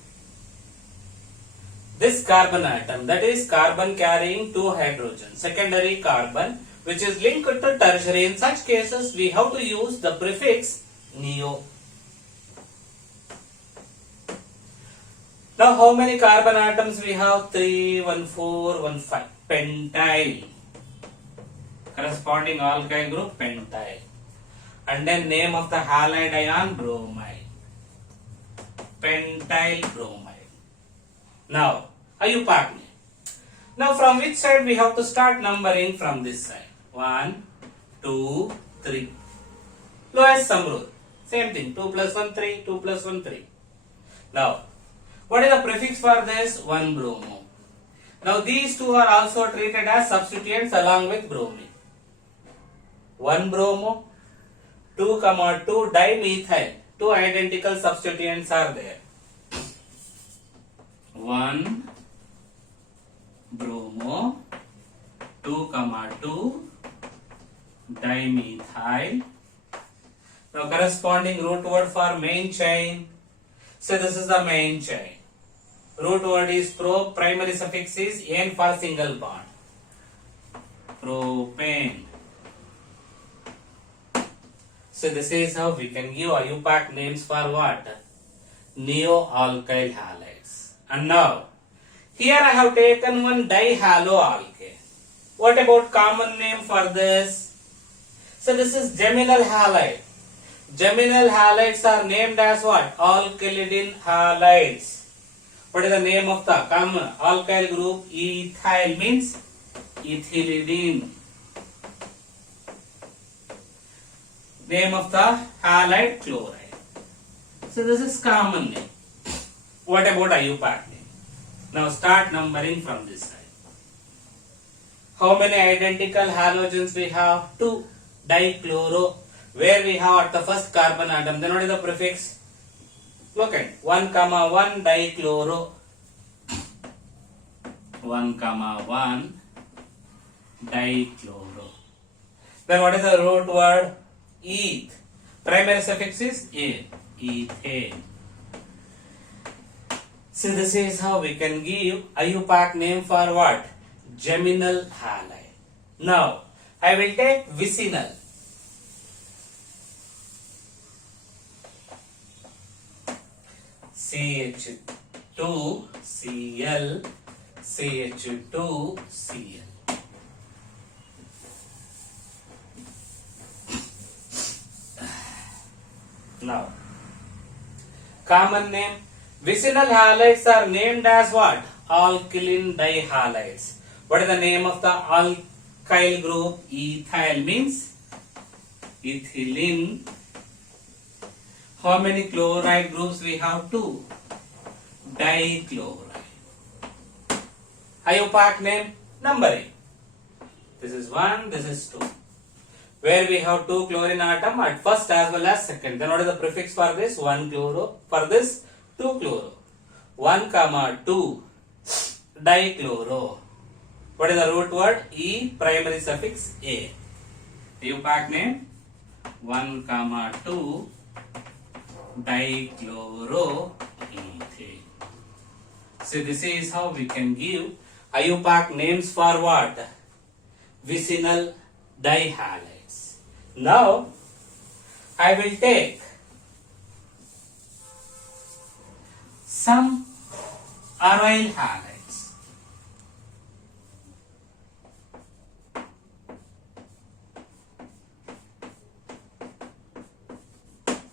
this carbon atom, that is carbon carrying 2 hydrogen, secondary carbon, which is linked to tertiary. In such cases, we have to use the prefix neo. Now, how many carbon atoms we have? 3, 1, 4, 1, 5. Pentyl. Corresponding alkyl group, pentyl. And then name of the halide ion, bromide. Pentyl bromide. Now, IUPAC name. Now, from which side we have to start numbering? From this side. 1, 2, 3. Lowest sum rule. Same thing. 2 plus 1, 3. 2 plus 1, 3. Now, what is the prefix for this? 1-bromo. Now, these two are also treated as substituents along with bromine. 1-bromo, 2, 2 dimethyl. Two identical substituents are there. 1, bromo, 2,2 dimethyl. Now corresponding root word for main chain. So this is the main chain. Root word is pro, primary suffix is N for single bond. Propane. So this is how we can give IUPAC names for what? Neo-alkyl halides. And now, here I have taken one dihaloalkane. What about common name for this? So this is geminal halide. Geminal halides are named as what? Alkylidine halides. What is the name of the common alkyl group? Ethyl means ethylidine. Name of the halide chloride. So this is common name. What about IUPAC name? Now start numbering from this side. How many identical halogens we have? 2. Dichloro. Where we have at the first carbon atom. Then what is the prefix? Look at 1, 1 dichloro. 1, 1 dichloro. Then what is the root word? Eth. Primary suffix is A. Ethane. So this is how we can give IUPAC name for what? Geminal halide. Now I will take vicinal. CH2Cl, CH2Cl. Now, common name. Vicinal halides are named as what? Alkaline dihalides. What is the name of the alkyl group? Ethyl means ethylene. How many chloride groups we have? 2. Dichloride. IUPAC name, numbering. This is 1, this is 2. Where we have 2 chlorine atom at first as well as second. Then what is the prefix for this? 1 chloro. For this 2 chloro. 1, 2 dichloro. What is the root word? E, primary suffix A. IUPAC name 1, 2 dichloroethane. So this is how we can give IUPAC names for what? Vicinal dihalides. Now I will take some aryl halides.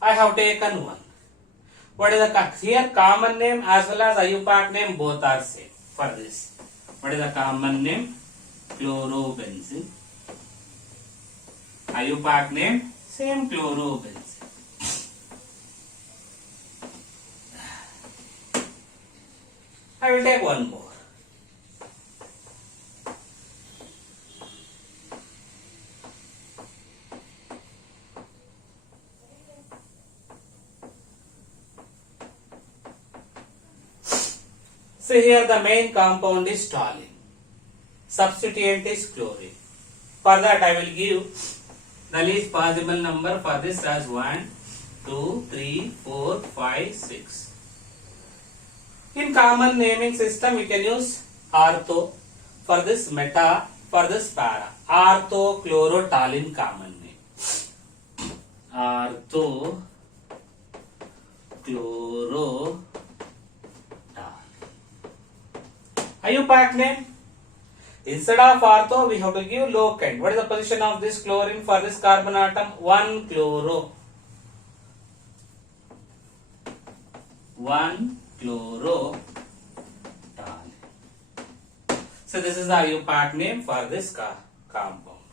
I have taken one. What is the here common name as well as IUPAC name both are same for this. What is the common name? Chlorobenzene. IUPAC name same chlorobenzene. I will take one more. So here the main compound is toluene. Substituent is chlorine. For that I will give the least possible number for this as 1, 2, 3, 4, 5, 6. In common naming system we can use ortho for this meta, for this para. Orthochlorotoluene common name. Orthochlorotoluene. IUPAC name. Instead of ortho, we have to give locant. What is the position of this chlorine for this carbon atom? 1 chloro. 1 chlorotoluene. So this is the IUPAC name for this compound.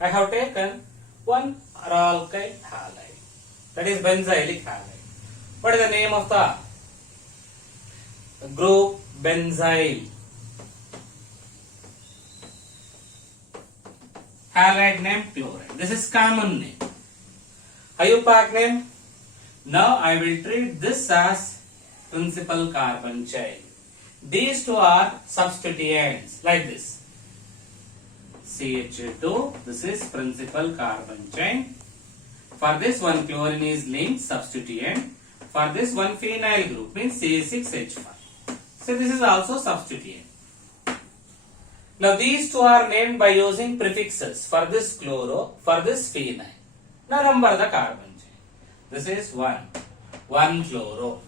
I have taken one alkyl halide. That is benzylic halide. What is the name of the group? Benzyl. Halide name chloride. This is common name. IUPAC name. Now I will treat this as principal carbon chain. These two are substituents like this. CH2, this is principal carbon chain. For this one chlorine is linked substituent. For this one phenyl group means CH6H5. So this is also substituent. Now these two are named by using prefixes. For this chloro, for this phenyl. Now number the carbon chain. This is 1 chloro.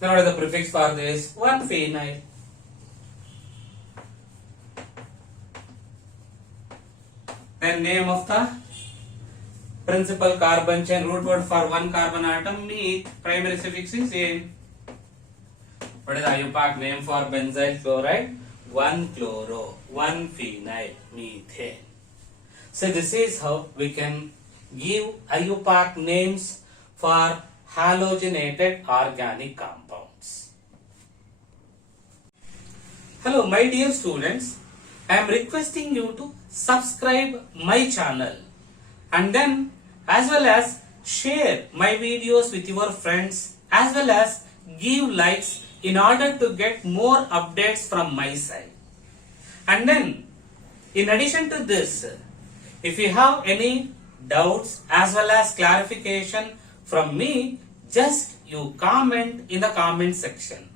Then what is the prefix for this? 1 phenyl. Then name of the principal carbon chain, root word for one carbon atom, meth. Primary suffix is ane. What is the IUPAC name for benzyl chloride? 1 chloro, 1 phenyl, methane. So this is how we can give IUPAC names for halogenated organic compounds. Hello my dear students, I am requesting you to subscribe my channel and then as well as share my videos with your friends as well as give likes in order to get more updates from my side. And then in addition to this, if you have any doubts as well as clarification from me, just you comment in the comment section.